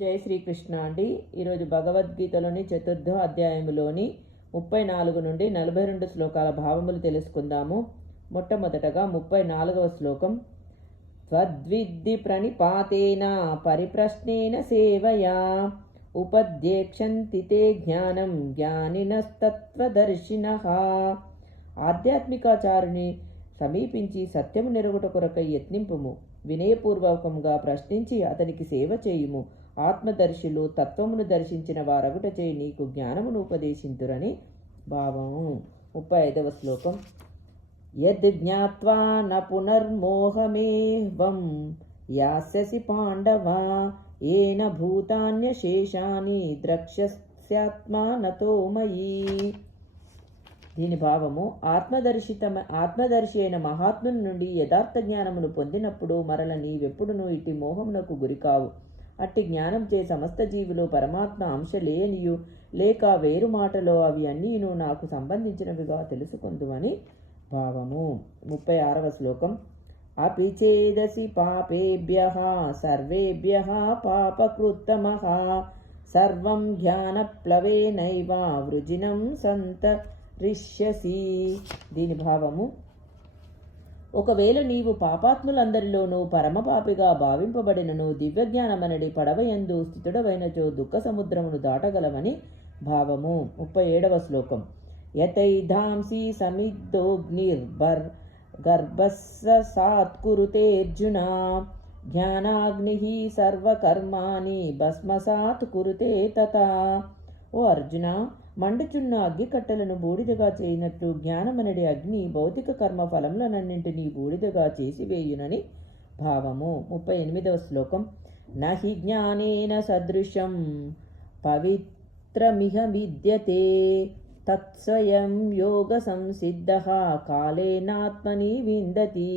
జై శ్రీకృష్ణ అండి. ఈరోజు భగవద్గీతలోని చతుర్థ అధ్యాయములోని ముప్పై నాలుగు నుండి నలభై రెండు శ్లోకాల భావములు తెలుసుకుందాము. మొట్టమొదటగా ముప్పై నాలుగవ శ్లోకం. త్వద్విద్ది ప్రణిపాతేన పరిప్రశ్నేన సేవయా ఉపద్యేక్షంతి తే జ్ఞానం జ్ఞానినస్తత్వదర్శిన. ఆధ్యాత్మికాచారుని సమీపించి సత్యము నెరుగుట కొరకై యత్నింపుము. వినయపూర్వకంగా ప్రశ్నించి అతనికి సేవ చేయుము. ఆత్మదర్శులు తత్వమును దర్శించిన వారగుటచే నీకు జ్ఞానమును ఉపదేశింతురని భావము ముప్పై ఐదవ శ్లోకం. యద్ జ్ఞాత్వా న పునర్మోహమేవం యాస్యసి పాండవా ఏన భూతాన్యశేషాని ద్రక్ష్యస్యాత్మానతో మయీ. దీని భావము ఆత్మదర్శిత ఆత్మదర్శి అయిన మహాత్ముని నుండి యథార్థ జ్ఞానమును పొందినప్పుడు మరల నీవెప్పుడునూ ఇట్టి మోహమునకు గురికావు. అట్టి జ్ఞానం చే సమస్త జీవులు పరమాత్మ అంశ లేనియు లేక వేరు మాటలో అవి అన్నీను నాకు సంబంధించినవిగా తెలుసుకుందుమని భావము. ముప్పై ఆరవ శ్లోకం. అపి చేదసి పాపేభ్య సర్వేభ్య పాపకృత్తమ సర్వం జ్ఞానప్లవేనైవ వృజినం సంత రిష్యసి దీని భావము ఒకవేళ నీవు పాపాత్ములందరిలోనూ పరమపాపిగా భావింపబడినను దివ్యజ్ఞానమనడి పడవయందు స్థితుడవైనచో దుఃఖ సముద్రమును దాటగలమని భావము. ముప్పై ఏడవ శ్లోకం. యతైధాంసి సమిద్దోగ్నిర్భర్ గర్భస్స అర్జున జ్ఞానాగ్ని సర్వకర్మాణి భస్మసాత్ కురుతే తథా. ఓ అర్జున మండుచున్న అగ్గికట్టలను బూడిదగా చేయనట్టు జ్ఞానమనడి అగ్ని భౌతిక కర్మ ఫలములనన్నింటినీ బూడిదగా చేసివేయునని భావము. ముప్పై ఎనిమిదవ శ్లోకం. నహి జ్ఞానేన సదృశం పవిత్రమిహ విద్యతే తత్స్వయం యోగ సంసిద్ధ కాలేనాత్మని విందతి.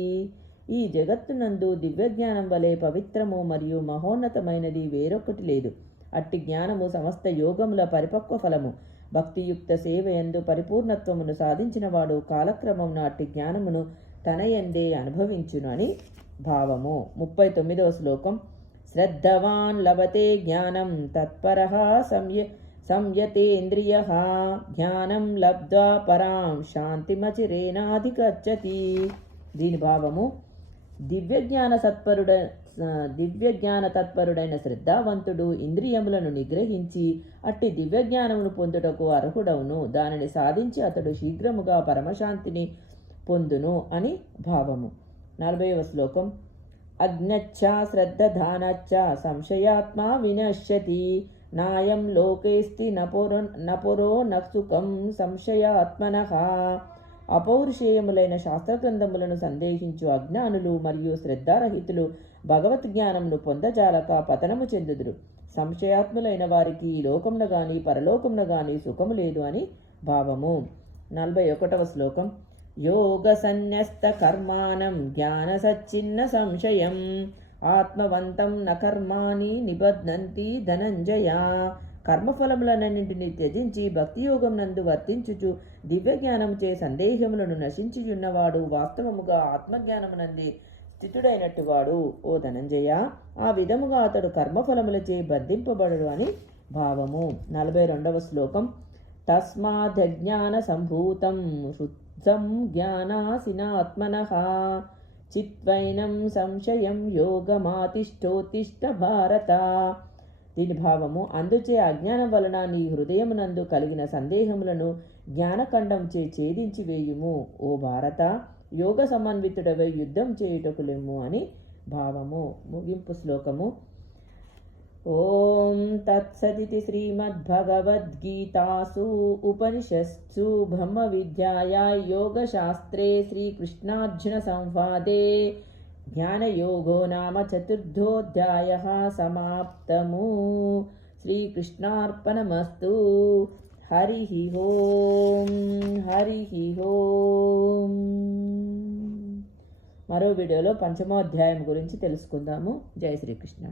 ఈ జగత్తునందు దివ్యజ్ఞానం వలె పవిత్రము మరియు మహోన్నతమైనది వేరొకటి లేదు. అట్టి జ్ఞానము సమస్త యోగముల పరిపక్వ ఫలము. భక్తియుక్త సేవ ఎందు పరిపూర్ణత్వమును సాధించినవాడు కాలక్రమం నాటి జ్ఞానమును తన ఎందే అనుభవించును అని భావము. ముప్పై తొమ్మిదవ శ్లోకం. శ్రద్ధవాన్ లభతే జ్ఞానం తత్పర సంయ సంయతేంద్రియ జ్ఞానం లబ్ధ్వా పరాం శాంతిమచిరేనాధిగచ్చతి. దీని భావము దివ్యజ్ఞాన సత్పరుడ దివ్యజ్ఞాన తత్పరుడైన శ్రద్ధావంతుడు ఇంద్రియములను నిగ్రహించి అట్టి దివ్యజ్ఞానమును పొందుటకు అర్హుడవును. దానిని సాధించి అతడు శీఘ్రముగా పరమశాంతిని పొందును అని భావము. నలభైవ శ్లోకం. అజ్ఞచ్చ శ్రద్ధధానచ్చ సంశయాత్మా వినశ్యతి. నాయం లోకేస్తి నపురో నపురో నసుఖం సంశయాత్మన. అపౌరుషేయములైన శాస్త్రగ్రంథములను సందేహించు అజ్ఞానులు మరియు శ్రద్ధారహితులు భగవత్ జ్ఞానమును పొందజాలక పతనము చెందుదురు. సంశయాత్ములైన వారికి ఈ లోకమున గాని పరలోకమున గాని సుఖము లేదు అని భావము. నలభై ఒకటవ శ్లోకం. యోగ సన్యస్త కర్మానం జ్ఞాన సచ్చిన్న సంశయం. ఆత్మవంతం న కర్మాని నిబధ్నంతి ధనంజయ. కర్మఫలములన్నింటినీ త్యజించి భక్తియోగం నందు వర్తించుచు దివ్యజ్ఞానము చే సందేహములను నశించుచున్నవాడు వాస్తవముగా ఆత్మజ్ఞానమునంది నంది స్థితుడైనట్టువాడు. ఓ ధనంజయ ఆ విధముగా అతడు కర్మఫలములచే బంధింపబడడు అని భావము. నలభై రెండవ శ్లోకం. తస్మాజ్ఞాన సంభూతం శుద్ధం జ్ఞానాసినాత్మన. చిత్వైనం సంశయం యోగమాతిష్టోతిష్ట భారత. దీని భావము అందుచే అజ్ఞానం వలన నీ హృదయమునందు కలిగిన సందేహములను జ్ఞానఖండం చే ఛేదించి వేయుము. ఓ భారత యోగ సమన్వితుడవై యుద్ధం చేయుటకులేము అని భావము. ముగింపు శ్లోకము. ఓం తత్సదితి శ్రీమద్భగవద్గీతాసు ఉపనిషత్సు బ్రహ్మ విద్యాయా సంవాదే జ్ఞానయోగో నామ చతుర్థోధ్యాయ సమాప్తము శ్రీకృష్ణార్పణమస్తు హరి ఓం హరి ఓం మరో వీడియోలో పంచమోధ్యాయం గురించి తెలుసుకుందాము. జై శ్రీకృష్ణ.